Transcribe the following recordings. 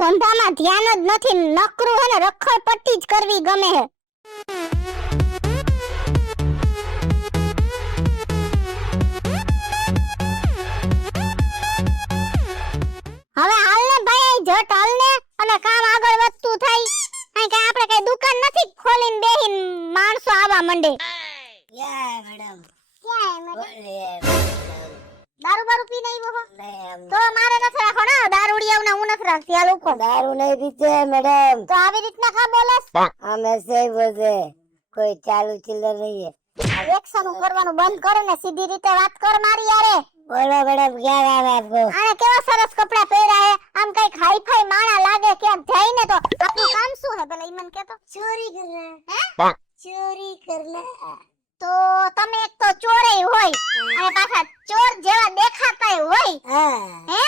ધંધામાં ધ્યાન જ નથી, નકરું હે ને રખડ પટ્ટી જ કરવી ગમે હે. હવે હાલ ને ભાઈ, જટ હાલ ને, અને કામ આગળ વધતું થાય. અહીં કઈ આપણે કઈ દુકાન નથી ખોલીને બેહીન માણસો આવવા મંડે. યા મેડમ ક્યાં હે મેડમ? બોલે દારૂ બારૂ પીને આવ્યો હો? મેડમ તો મારે નથી રાખો ને, દારૂડિયાઓને હું નથી રાખતી આ લોકો. દારૂ નહીં પીતે મેડમ, તો આવી રીતના કા બોલસ? हम ऐसे ही बोलते हैं, कोई चालू चिल्लर नहीं है. એક્શન કરવાનું બંધ કર ને સીધી રીતે વાત કર મારી યારે. बोलो मैडम क्या नाम है आपको? આને કેવા સરસ કપડા પહેર્યા હે, આમ કઈક હાઈફાઈ માણા લાગે કે આમ જઈને તો આપણું કામ શું હે પેલા ઈમન કે તો? चोरी करना હે? चोरी करना. તો તમે એક તો ચોરે હોય અને પાછા ચોર જેવા દેખાતાય હોય. हाँ હે?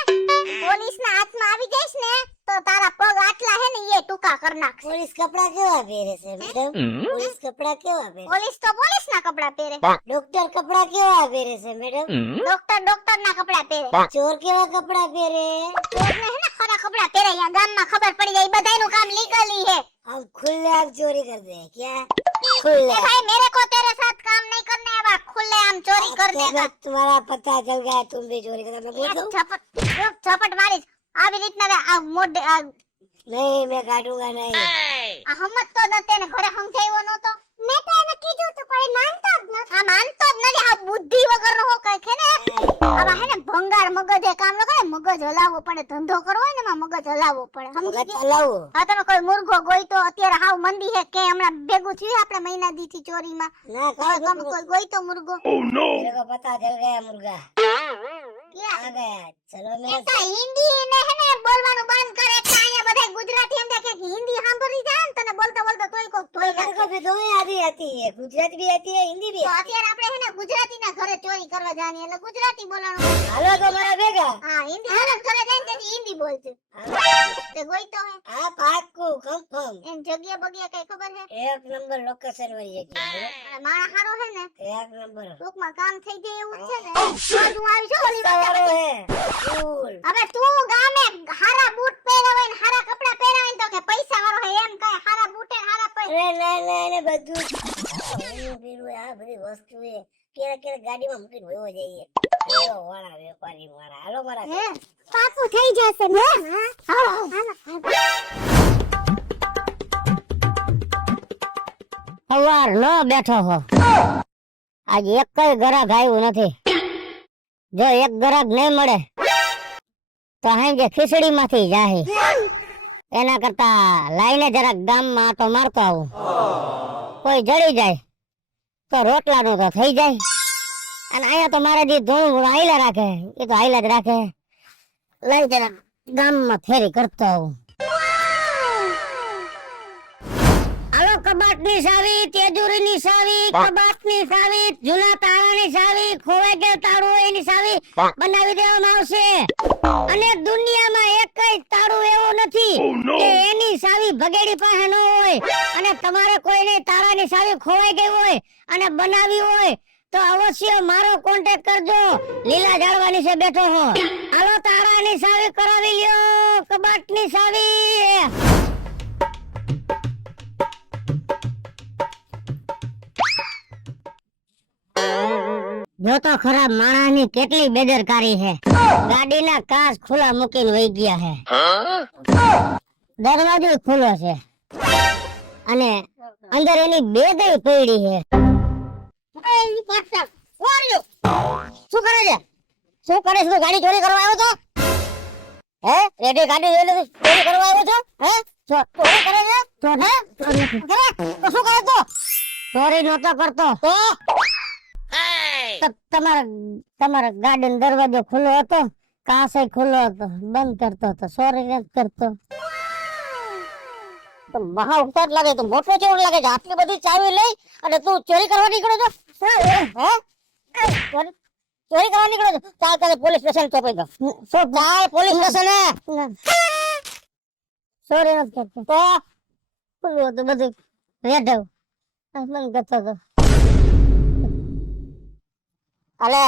પોલીસના હાથમાં આવી જઈશ ને તો તારા પગ આટલા હે ને એ ટૂંકા કર નાખ. पुलिस कपड़ा क्यों पहरे से मैडम? पुलिस कपड़ा क्यों पहरे? પોલીસ તો પોલીસના કપડા પહેરે, डॉक्टर कपड़ा क्यों पहरे से मैडम? ડોક્ટરના કપડા પહેરે. चोर केवा कपड़ा पहरे? ચોરને હે ને ખરા કપડા પહેરે, આ ગામમાં ખબર પડી જાય બધાયનું કામ લીગલી હે. हम खुले आम चोरी करते हैं क्या? खुले ए भाई मेरे को तेरे साथ काम नहीं करना है, बा खुले आम चोरी कर देगा. तुम्हारा पता चल गया तुम भी चोरी करते हो. मैं बोल दूं? झपट मारीस આવી રીતના આ મોઢે આ नहीं मैं काटूंगा नहीं. હમત તો નતે ને ઘરે સમજાવ્યો નતો. મેં તો એને કીધું તો કોઈ માનતો જ નથી. આ માનતો જ નથી, આ બુદ્ધિ વગરનો હો કઈ છે ને. આવા હે ને ભંગાર મગજે કામ ન કરે, મગજ હલાવવો પડે. ધંધો કરવો હોય ને એમાં મગજ હલાવવો પડે. સમજી ગયા? चलाओ. હા તમે કોઈ મુર્ગો ગોઈતો અત્યારે હાવ મંદી હે કે હમણાં ભેગું થયું આપણે મહિના દીથી ચોરીમાં? ना હવે खा તમે કોઈ ગોઈતો મુર્ગો? मेरे को पता चल गया मुर्गा ક્યાં? आ गया. चलो એ मेरे તો હિન્દી ને હે ને બોલવાનું બંધ કરે કે અહીંયા બધા ગુજરાતી એમ કે હિન્દી સાંભળી જાય ને તને બોલતા બોલતા તોય કોક ધોઈ मेरे નાખે. को भी दोनों आधी आती है. गुजराती भी आती है, हिंदी भी તો आती અત્યારે આપણે હે ને ગુજરાતીના ઘરે ચોરી કરવા જાની એટલે ગુજરાતી બોલવાનું. है. हेलो तो मेरा बेगा. હા હિન્દી વાળા ઘરે જાય ને તેથી હિન્દી બોલશે. તે ગોઈતો હે आप आपको कंफर्म એન જગ્યા બગ્યા કઈ ખબર હે? एक नंबर लोकेशन वाली जगह है. અને મારા હારો હે ને एक नंबर ટૂંકમાં કામ થઈ જાય એવું જ છે ને. તો હું આવી છું ઓલી વાત सवारो કરે. है फूल. હવે તું ગામે હારા બૂટ પહેર્યા હોય ને હારા કપડા પહેર્યા હોય ને તો કે પૈસા વાળો હે એમ કઈ હારા બૂટે ને હારા अरे नहीं नहीं બધું પીરું આ બધી વસ્તુ એ કેરા કેરા ગાડીમાં મૂકીને વયો જઈએ. એવો વાળા વેપારી વાળા. હાલો મારા હે પાકું થઈ જશે ને. હાલો સવાર નો બેઠો હો, આજે એક કઈ ગ્રાહક આવ્યું નથી. જો એક ગ્રાહક નહીં મળે તો હાંજે ખીચડી માંથી જાહે. એના કરતા લાઈને જરાક ગામમાં આટો મારતો આવું. કોઈ જડી જાય તો રોટલાનું તો થઈ જાય. અને અહીંયા તો મારે જે ધોળું હાઈલા રાખે એ તો હાઈલા જ રાખે. લઈ જરાક ગામમાં ફેરી કરતો આવું. હાલો કબાટની સાવી, તેજુરીની સાવી, કબાટની સાવી, જૂના તાળાની સાવી, ખોવાઈ ગયેલ તાળું હોય એની સાવી બનાવી દેવામાં આવશે. અને દુનિયામાં એકય તાળું એવું નથી કે એની સાવી ભગેડી પાસે ન હોય. અને તમારે કોઈને તાળાની સાવી ખોવાઈ ગઈ હોય અને બનાવી હોય તો અવશ્ય મારો કોન્ટેક્ટ કરજો. લીલા ઝાડવાની છે બેઠો હો. હાલો તાળાની સાવી કરાવી લ્યો, કબાટની સાવી. જો તો ખરાબ માણસની કેટલી બેદરકારી છે. ગાડીના કાચ ખુલ્લા મૂકીને વહી ગયા છે. દરવાજો ખુલ્લો છે અને અંદર એની બેગ પડી છે. શું કરે છે? શું કરે છે? ગાડી ચોરી કરવા આવ્યો છો? હે રેડી ગાડી ચોરી કરવા આવ્યો છો? હે ચોરી કરે છે? તો હે તો શું કરે તો? ચોરી નતો કરતો તો તમારા ગાર્ડન દરવાજો ખુલ્લો હતો, કાંસે ખુલ્લો હતો, બંધ કરતો હતો, સોરી નથી કરતો. તો મહા ઉપકાર લાગે, તો મોટો ચોર લાગે છે. આટલી બધી ચાવી લઈ અને તું ચોરી કરવા નીકળો છો? હે ચોરી કરવા નીકળો છો? ચાલ તને પોલીસ સ્ટેશન ચોપાઈ દો. શું ચાલ પોલીસ સ્ટેશન? સોરી નથી કરતો તો ખુલ્લું હતું બધું રેઢવ બંધ કરતો હતો. અલે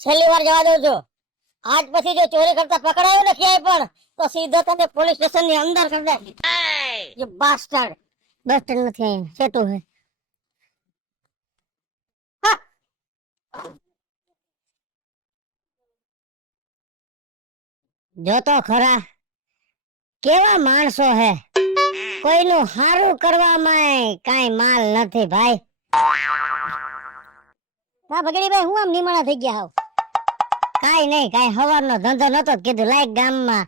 છેલ્લી વાર જવા દઉં છું, આજ પછી જો ચોરી કરતા પકડાયો ને ક્યાંય પણ તો સીધો તને પોલીસ સ્ટેશન ની અંદર કરી દે. ये બાસ્ટર્ડ. બાસ્ટર્ડ નથી અહીંયા સેટુ હે. હા. જો તો ખરા કેવા માણસો હે, કોઈનું હારું કરવામાં કાઈ માલ નથી ભાઈ. હા બગડી ભાઈ, હું આમ નિમાણા થઈ ગયા હાવ. કાઈ નહીં, કાઈ હવારનો ધંધો નતો, કીધું લાઈક ગામમાં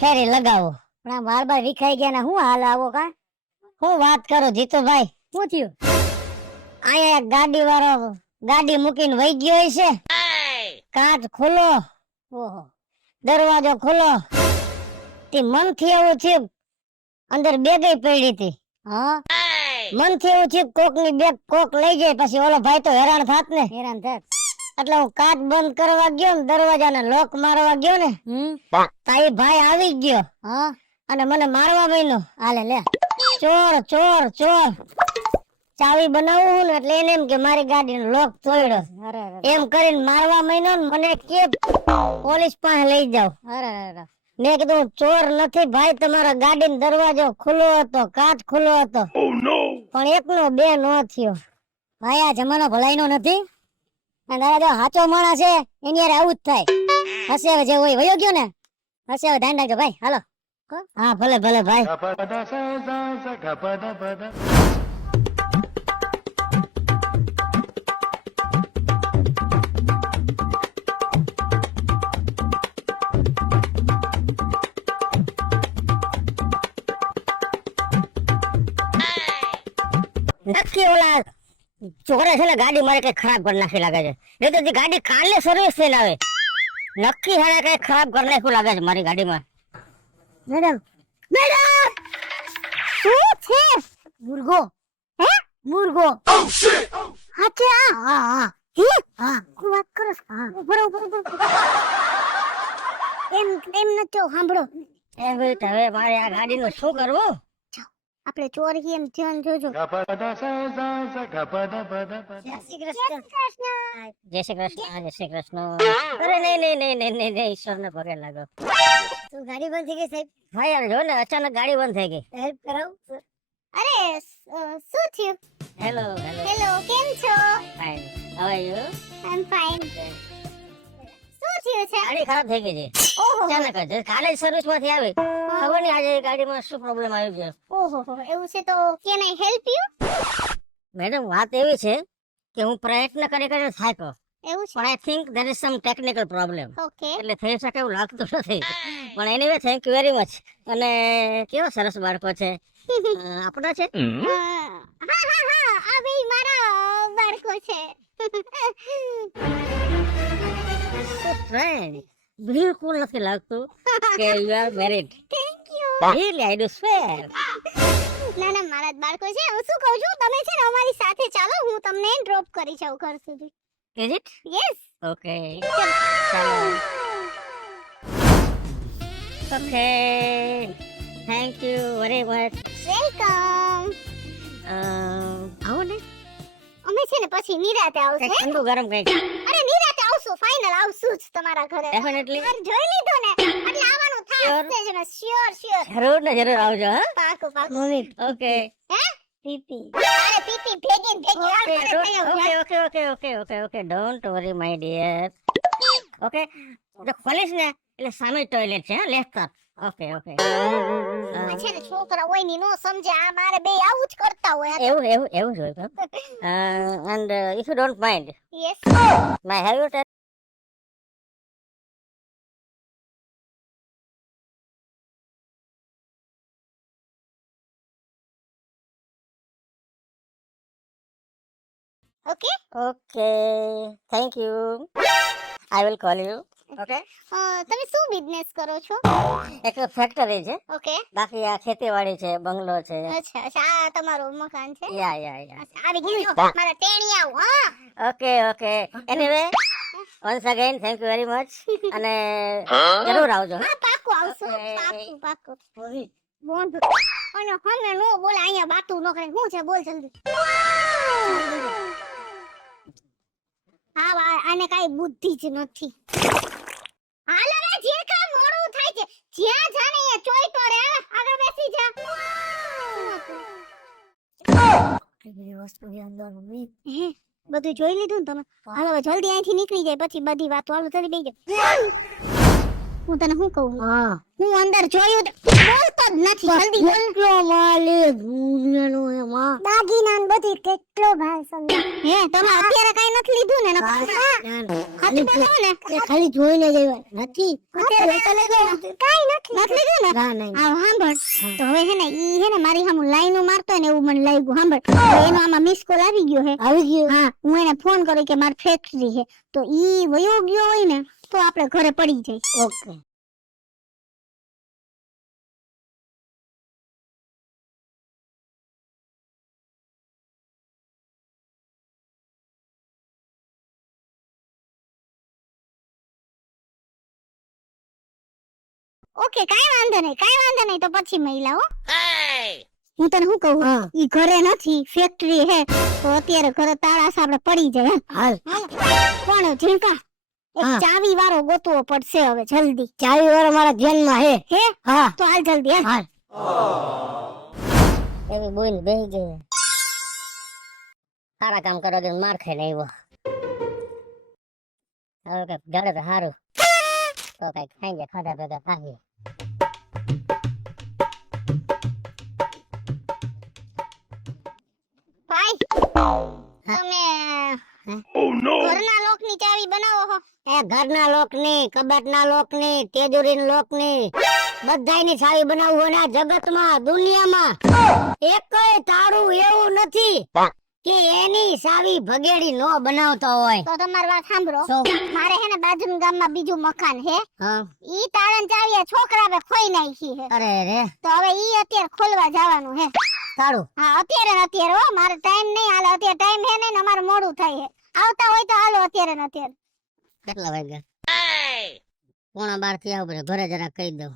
ફેરી લગાવો. પણ આ બાર બાર વિખાઈ ગયા ને હું હાલ આવો કા? હું વાત કરું જીતુભાઈ, શું થયું? અહીંયા એક ગાડી વાળો ગાડી મૂકીને વહી ગયો છે. કાચ ખુલ્લો, ઓહો, દરવાજો ખુલ્લો. તે મનથી એવું થયું અંદર બેગ પડી હતી. હા, મનથી એવું થયું કોક ની બેગ કોક લઈ જાય, પછી ઓલો ભાઈ તો હેરાન થાત ને. હેરાન થાત એટલે હું કાચ બંધ કરવા ગયો ને દરવાજાને લોક મારવા ગયો ને, તાઈ ભાઈ આવી ગયો. હા, અને મને મારવા માંડ્યો. હાલે લે, ચોર ચોર ચોર. ચાવી બનાવું ને એટલે એને એમ કે મારી ગાડીનો લોક તોડ્યો, એમ કરીને મારવા માંડ્યો ને મને કે પોલીસ પાસે લઈ જાવ. મેં કીધું ચોર નથી ભાઈ, તમારા ગાડીનો દરવાજો ખુલ્લો હતો, કાચ ખુલ્લો હતો, પણ એકનો બે નો થયો. ભાઈ આ જમાનો ભલાઈનો નથી, અને દાદા જો હાચો માણસ છે એની યાર આવું જ થાય. હશે હવે જે હોય વયો ગયો ને, હશે હવે ધ્યાન રાખજો ભાઈ. હાલો. હા ભલે ભલે ભાઈ. નક્કી ઓલા ચોરે છે ને ગાડી મારે કઈ ખરાબ કરી નાખી લાગે છે. નહીં તો ગાડી કાલે સર્વિસ થઈને આવે. નક્કી હારે કઈ ખરાબ કરી નાખ્યું લાગે છે મારી ગાડીમાં. મેડમ મેડમ શું છે? મુર્ગો. હે મુર્ગો? હા છે. હા હા હે હા હું વાત કરો. હા બરોબર એમ એમ નથી સાંભળો. એ બેટા હવે મારે આ ગાડીનું શું કરવું? આપણે ચોરી એમ ધ્યાન જોજો. જય શ્રી કૃષ્ણ. જય શ્રી કૃષ્ણ. જય શ્રી કૃષ્ણ. અરે નહીં નહીં નહીં નહીં નહીં નહીં, ઈશ્વરને પગે લાગો. તું ગાડી બંધ થઈ ગઈ સાહેબ? ભાઈ હવે જો ને અચાનક ગાડી બંધ થઈ ગઈ. હેલ્પ કરાવું? અરે શું થયું? હેલો હેલો હેલો, કેમ છો? Fine. How are you? I am fine. શું થયું છે? ગાડી ખરાબ થઈ ગઈ છે. ઓહો, અચાનક જ કાલે સર્વિસ માંથી આવી. ખબર નહીં આજે ગાડીમાં શું પ્રોબ્લેમ આવ્યો છે. ઓહો એવું છે તો can I help you? Madam વાત એવી છે કે હું પ્રયત્ન કરીને થાક્યો. એવું છે? પણ I think there is sum technical problem. Okay. એટલે થઈ શકે એવું લાગતું નથી. પણ anyway thank you very much. અને કેવો સરસ બાળકો છે. આપણા છે? હા હા હા, આ બે મારા બાળકો છે. ફ્રેન્ડ બિલકુલ નથી લાગતું કે you are married. Thank you. Really I do square. ના ના મારા જ બાળકો છે. હું શું કહું છું, તમે છે ને અમારી સાથે ચાલો, હું તમને ડ્રોપ કરી જાઉં ઘર સુધી. Is it? યસ. ઓકે ચાલો. Okay thank you very much. Welcome. આવો ને. અમે છે ને પછી નિરાતે આવશું. ઠંડુ ગરમ કઈ. અરે નિરાતે આવશું, ફાઇનલ આવશું જ તમારા ઘરે. ડેફિનેટલી. જોઈ લીધો ને એટલે આવવાનું થાય છે ને. Sure sure. જરૂર ને જરૂર આવજો. હા પાકું પાકું. મમ્મી ઓકે. હે પીપી? અરે પીપી ભેગી okay okay okay okay okay okay don't worry my dear. Okay જો ખોલીશ ને એટલે સામે ટોયલેટ છે. લેફ્ટ તરફ. Okay okay. છે ને છોકરા હોય ની નો સમજે, આ મારે બે આવું જ કરતા હોય. એવું એવું એવું જ હોય. And if you don't mind. Yes. My have you okay okay thank you. I will call you. Okay. તમે શું બિઝનેસ કરો છો? એક ફેક્ટરી છે. ઓકે. બાકી આ ખેતીવાડી છે, બંગલો છે. અચ્છા અચ્છા, આ તમારું મકાન છે? યા યા યા. આવી ગયો મારા ટેણી આવ. હા okay okay. Anyway once again thank you very much. અને જરૂર આવજો. હા પાકું આવશું. પાકું પાકું. બોલ અને હમને નો બોલ, અહીંયા બાતું ન કરે. શું છે બોલ જલ્દી. હા આને કાઈ બુદ્ધિ જ નથી. હાલ હવે જે કામ મોડું થાય છે જ્યાં જાને એ ચોઈટો રે આગળ બેસી જા વસ્તુ ની અંદર મી હે બધું જોઈ લીધું ને તમે હાલો હવે જલ્દી અહીંથી નીકળી જાય પછી બધી વાતો હાલો જલ્દી બેસી જા હું તને શું કહું હા હું અંદર જોયું બોલતો જ નથી જલ્દી બોલ કેટલો માલિક દુનિયાનો એમાં દાગીના ને બધી કેટલો ભાવ સમજ હે તમે અત્યારે કઈ નથી લીધું ને હાથી બોલો ને ખાલી જોઈને જ આવ્યા નથી અત્યારે તો લીધું કઈ નથી લીધું ને ના નહીં આવ સાંભળ તો હવે હે ને ઈ હે ને મારી સામું લાઈનો મારતો ને એવું મને લાગ્યું સાંભળ એનો આમાં મિસ કોલ આવી ગયો હે આવી ગયો હા હું એને ફોન કર્યો કે મારી ફેક્ટરી છે તો ઈ વયો ગયો હોય ને તો આપણે ઘરે પડી જાય ઓકે ઓકે કાઈ વાંધો નહીં તો પછી મહિલા હો હું તને શું કહું હા. ઈ ઘરે નથી ફેક્ટરી હે તો અત્યારે ઘરે તાળા સામે પડી જાય હાલ પણ ઝીણકા એક હા. ચાવી વાળો ગોતવો પડશે હવે જલ્દી ચાવી વાળો મારા ધ્યાનમાં હે હે હા તો હાલ જલ્દી હાલ હાલ એવી બોલ બેહી ગઈ સારા કામ કરો કે માર ખાઈને આવ્યો હવે કઈ ઘરે તો સારું તો કઈ ખાઈ જાય ખાધા ભેગા ખાઈએ ભાઈ તમે ઘરના લોકની ચાવી બનાવો છો એ ઘરના લોકની કબાટના લોકની તેજોરીના લોકની બધાયની ચાવી બનાવવું હોય ને આ જગતમાં દુનિયામાં એકય તારું એવું નથી કે એની ચાવી ભગેડી નો બનાવતો હોય તો તમારી વાત સાંભળો તો મારે હે ને બાજુના ગામમાં બીજું મકાન હે હા ઈ તારણ ચાવી આ છોકરા બે ખોઈ નાખી હે અરે રે તો હવે ઈ અત્યારે ખોલવા જવાનું હે તારું હા અત્યારે ને અત્યારે હો મારે ટાઈમ નહીં હાલે અત્યારે ટાઈમ હે ને અમારે મોડું થાય હે આવતા હોય તો હાલો અત્યારે ને અત્યારે કેટલા વાગ્યા 11:30 થી આવું પડે ઘરે જરા કહી દઉં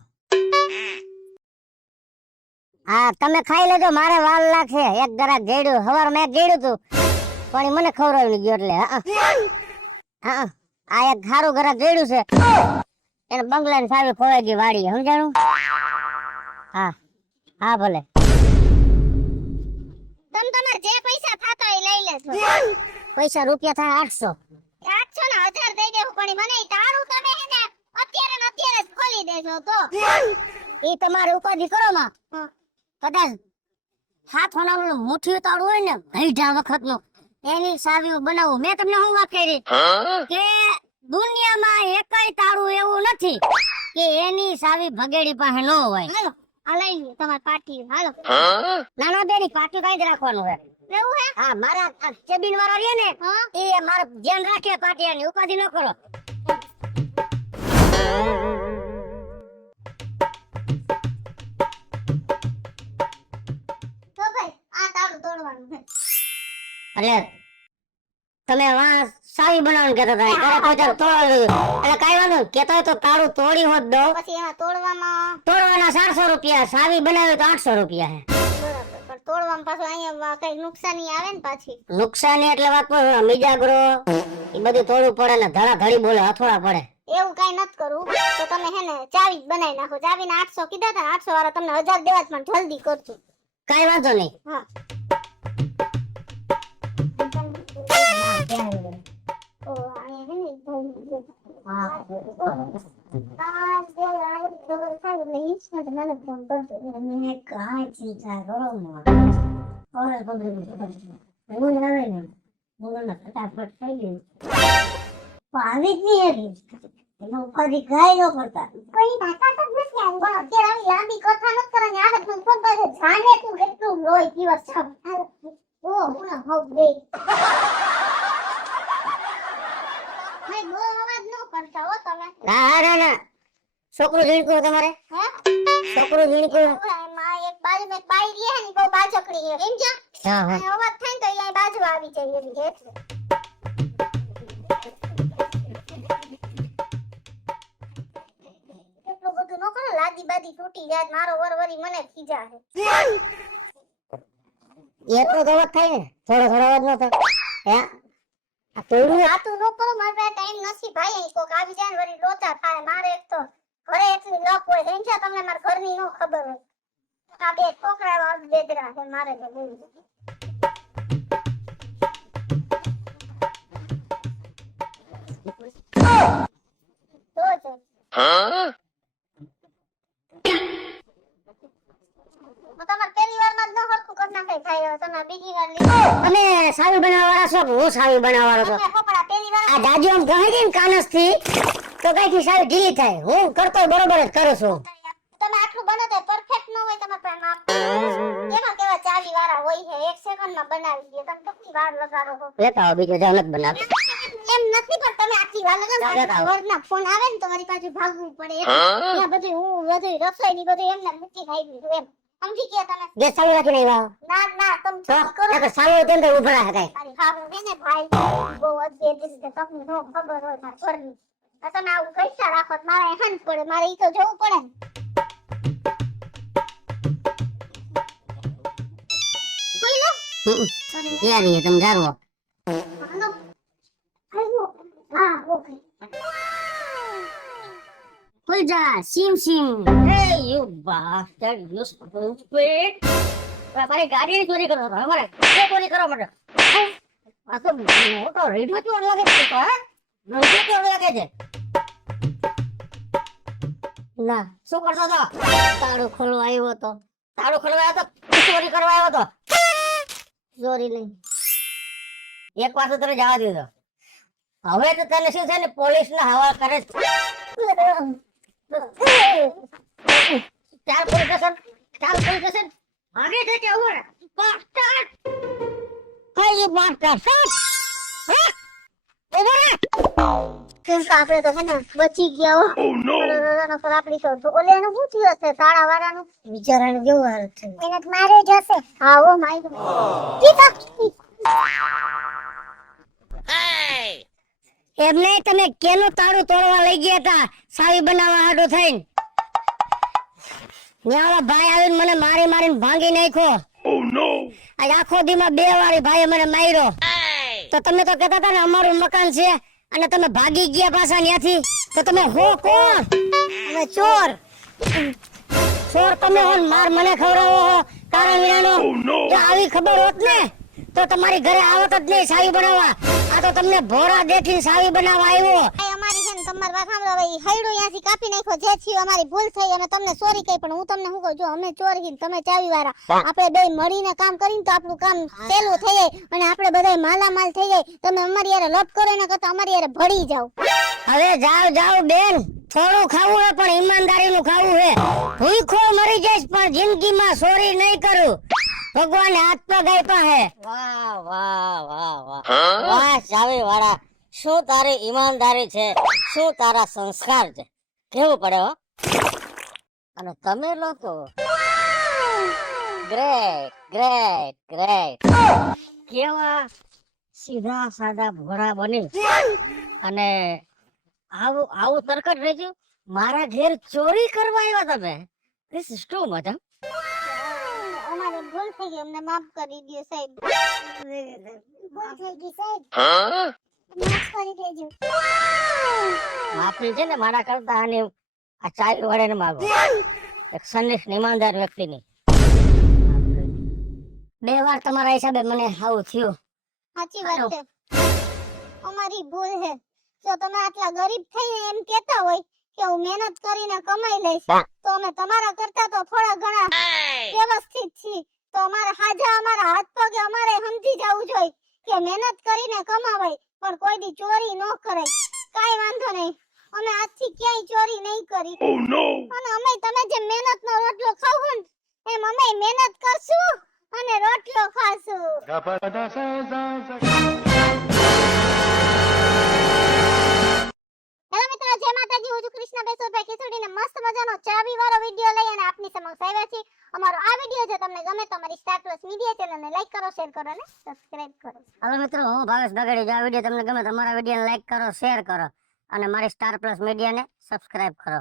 હા તમે ખાઈ લેજો મારે વાર લાગશે એક ગરાક જેડ્યું હવાર મેં જેડ્યું તું પણ ઈ મને ખવડાવી ગયો એટલે હા આ એક ખારું ગરાક જેડ્યું છે એને બંગલાની સાવી ખોવાઈ ગઈ વાડી સમજાણું હા હા ભલે તમ તમારે જે પૈસા થાતા હોય લઈ લેજો પૈસા રૂપિયા થાય 800 800 ને 1000 દઈ દેવું પણ મને ઈ તાળું તમે હે ને અત્યારે ને અત્યારે જ ખોલી દેજો તો ઈ તમારે ઉપાધિ કરો માં હા. કદાચ હાથ હોનાનું મુઠ્ઠી તાળું હોય ને ગઈઢા વખતનું એની સાવી બનાવું મેં તમને શું વાત કરી કે દુનિયામાં એકય તાળું એવું નથી કે એની સાવી ભગેડી પાસે ન હોય હાલો આ લઈ લ્યો તમારી પાર્ટી હાલો નાના બેની પાટું કઈ જ રાખવાનું હોય એવું હે હા મારા કેબિન વાળા રે ને હા એ મારે ધ્યાન રાખે પાટિયાની ઉપાધિ ન કરો તો ભાઈ આ તાળું તોડવાનું છે એટલે તમે વાં સાવી બનાવવાનું કહેતા હતા ઘરે પહોંચાડ તોડવાનું એટલે કઈ વાંધો નહીં. કહેતા હોય તો તાળું તોડી હોત દો પછી એમાં તોડવામાં તોડવાના 400 રૂપિયા સાવી બનાવી તો 800 રૂપિયા હે બરાબર પણ તોડવામાં પાછું અહીંયા કઈ નુકસાની આવે ને પાછી નુકસાની એટલે વાત પર મિજાગરો એ બધું તોડવું પડે ને ધડા ધડી બોલે હથોડા પડે એવું કઈ નથી કરવું તો તમે હે ને ચાવી જ બનાવી નાખો ચાવીને 800 કીધા હતા ને 800 વાળા તમને 1000 દેવા જ પણ જલ્દી કરજો કઈ વાંધો નહીં હા ઓ આયા હે ને ઉપાધિ કઈ ન કરતા કોઈ તાકાત જ નથી આવી બોલો અત્યારે આવી લાંબી કથા નથી કરવાની આ હાથ ફોન કરે જાને તું કેટલું રોય દિવસ છે ઓ હું હો બે મેં બહુ અવાજ ન કરતા હો તમે ના ના ના છોકરું ઝીણકું તમારે હે છોકરું ઝીણકું માં એક બાજુ મેં પાઈ રહી હે ને બહુ બાજકડી હે સમજ્યા હા હા અને અવાજ થાય ને તો અહીંયા બાજુ આવી જાય એવી એટલે એટલું બધું ન કરો લાદી બાદી તૂટી જાય મારો વરવરી મને ખીજા હે એટલો તો અવાજ થાય ને થોડો થોડો અવાજ ન થાય હે આ તોડું વાતું ન કરો, મારે પાસે ટાઈમ નથી ભાઈ. અહીં કોક આવી જાય ને વળી લોચા થાય. મારે એક તો ઘરે એટલી લપ હોય સમજ્યા તમને, મારા ઘરની નો ખબર હોય. આ બે છોકરા બેદરા છે મારે તો બોલું. તમારે પહેલી વારમાં જ ન હરખું કરી નાખે થાય. તમે બીજી વાર લીધું તમે સાવી બનાવવાળા છો કે હું સાવી બનાવવાળો છો? તમે ફોપડા પહેલી વાર આ દાદી આમ કહે છે ને કાનસ થી તો કઈ થી સાવી ઢીલી થાય. હું કરતો બરોબર જ કરું છું. તમે આટલું બનાવતા પરફેક્ટ ન હોય તમારે પાસે માપ. કેવા કેવા ચાવી વાળા હોય છે, એક સેકન્ડમાં બનાવી દે. તમે કેટલી વાર લગાડો છો? લેતા આવો બીજો જાવ નથી બનાવ. એમ નથી પણ તમે આટલી વાર લગાડો. ઘરના ફોન આવે ને તમારી પાસે ભાગવું પડે. ત્યાં બધું હું બધું રસોઈ ની બધું એમને મૂકી ખાઈ દીધું એમ. સમજી ગયા તમે? ગેસ ચાલુ રાખીને આવ્યા. ના ના તમે તો ચૂપ કરો. નકર સાવો તેમ તો ઉભા રહે કાઈ. અરે હા હે ને ભાઈ, બહુ અદ્ભુત છે. તમને નો ખબર હોય મારા ઘરની. આ તમે આવું પૈસા રાખો તો મારે હાંજ પડે. મારે ઈ તો જોવું પડે ને. કોઈ લો. યાર એ તમે જારવો. હાલો. હાલો. હા ઓકે. ખુલ જા સીમ સીમ. Hey you bastard, you stupid. મારી ગાડી ચોરી કરો છો અમારે ચોરી કરો માટે. આ તો મોટો રેડિયો ચોર લાગે છે તો હા રેડિયો ચોર લાગે છે. ના શું કરતો હતો? તાળું ખોલવા આવ્યો તો. તાળું ખોલવા આવ્યો તો ચોરી કરવા આવ્યો તો. ચોરી નહીં. એક વાર તો તને જવા દીધો. હવે તો તને શું છે ને પોલીસ ના હવાલે કરે છે. ચાલ પોલીસ સ્ટેશન, ચાલ પોલીસ સ્ટેશન. આગે છે કે ઓવર બસ્ટર. કઈ બસ્ટર સર? ઓવર કેમ કે આપણે તો હે ને બચી ગયા હો. ઓ નો. નકર આપણી તો ઓલેનું શું થયું હશે તાળા વાળાનું? બિચારાને કેવું હાલત છે. એને તો માર્યો જ હશે. હા ઓ માય ગોડ. એમને તમે કેનું તાળું તોડવા લઈ ગયા હતા સાવી બનાવવા હાટો થઈને? ન્યાળો ભાઈ આવીને મને મારીને ભાંગી નાખ્યો. ઓ નો. આ આખો દીમાં 2 વારી ભાઈએ મને માર્યો. તો તમે તો કહેતા હતા ને અમારું મકાન છે અને તમે ભાગી ગયા પાછા ત્યાંથી. તો તમે હો કોણ? અમે ચોર. ચોર તમે હો ને માર મને ખવડાવો હો કારણ વિનાનો. જો આવી ખબર હોત ને તો તમારી ઘરે આવત જ નહીં સાવી બનાવવા. આ તો તમને ભોરા દેખીને સાવી બનાવવા આવ્યો. ભાઈ અમારી છે ને તમારી વાત સાંભળો. હવે ઈ હૈડો ત્યાંથી કાપી નાખ્યો. જે થયું અમારી ભૂલ થઈ અને તમને સોરી કહી. પણ હું તમને શું કહું, જો અમે ચોર છીએ ને તમે ચાવી વાળા, આપણે બે મળીને કામ કરીને તો આપણું કામ સહેલું થઈ જાય અને આપણે બધાય માલામાલ થઈ જાય. તમે અમારી યારે લપ કરો એના કરતા અમારી યારે ભળી જાવ. હવે જાવ બેન, થોડું ખાવું હે પણ ઈમાનદારીનું ખાવું હે. ભૂખો મરી જઈશ પણ જિંદગીમાં ચોરી નહીં કરું. ભગવાન હાથ પગ આપ્યા હે. વાહ વાહ વાહ વાહ વાહ ચાવી વાળા, શું તારી ઈમાનદારી છે, શું તારા સંસ્કાર છે. કેવું પડે હો. અને તમે લોકો ગ્રેટ ગ્રેટ ગ્રેટ. કેવા સીધા સાદા ભોળા બની અને આવું તરકટ રહેજો. મારા ઘેર ચોરી કરવા આવ્યા તમે. This is too much. અમારે ભૂલ થઈ ગઈ, અમને માફ કરી દો સાહેબ. ભૂલ થઈ ગઈ સાહેબ. માફ કરી દેજો. માફી છે ને મારા કરતા આની આ ચાવી વાળાને માગો. એક સનિષ્ઠ ઈમાનદાર વ્યક્તિની. 2 વાર તમારા હિસાબે મને આવું થયું. સાચી વાત છે. અમારી ભૂલ છે. જો તમે આટલા ગરીબ થઈને એમ કહેતા હોય કે હું મહેનત કરીને કમાઈ લઈશ, તો અમે તમારા કરતા તો થોડા ઘણા વ્યવસ્થિત છીએ. તો અમારા અમારા હાથ પગે અમારે સમજી જવું જોઈએ કે મહેનત કરીને કમાવાય પણ કોઈ દી ચોરી ન કરાય. કાઈ વાંધો નહીં, અમે આજથી ક્યાંય ચોરી નહીં કરી. અને અમે તમે જે મહેનતનો રોટલો ખાવ ને એમ અમે મહેનત કરશું અને રોટલો ખાશું. હેલો મિત્રો, જય માતાજી. હું છું કૃષ્ણ બેસોદભાઈ ખીસડીને મસ્ત મજાનો ચાવી વાળો વિડિયો લઈ અને આપની સમક્ષ આવ્યા છીએ. અમારો આ વિડિયો જો તમને ગમે તો અમારી સ્ટાર પ્લસ મીડિયા ચેનલને લાઈક કરો, શેર કરો અને સબસ્ક્રાઇબ કરો. હાલો મિત્રો, હું ભાવેશ બગાડી. જો આ વિડિયો તમને ગમે તો અમારા વિડિયોને લાઈક કરો, શેર કરો અને મારી સ્ટાર પ્લસ મીડિયાને સબસ્ક્રાઇબ કરો.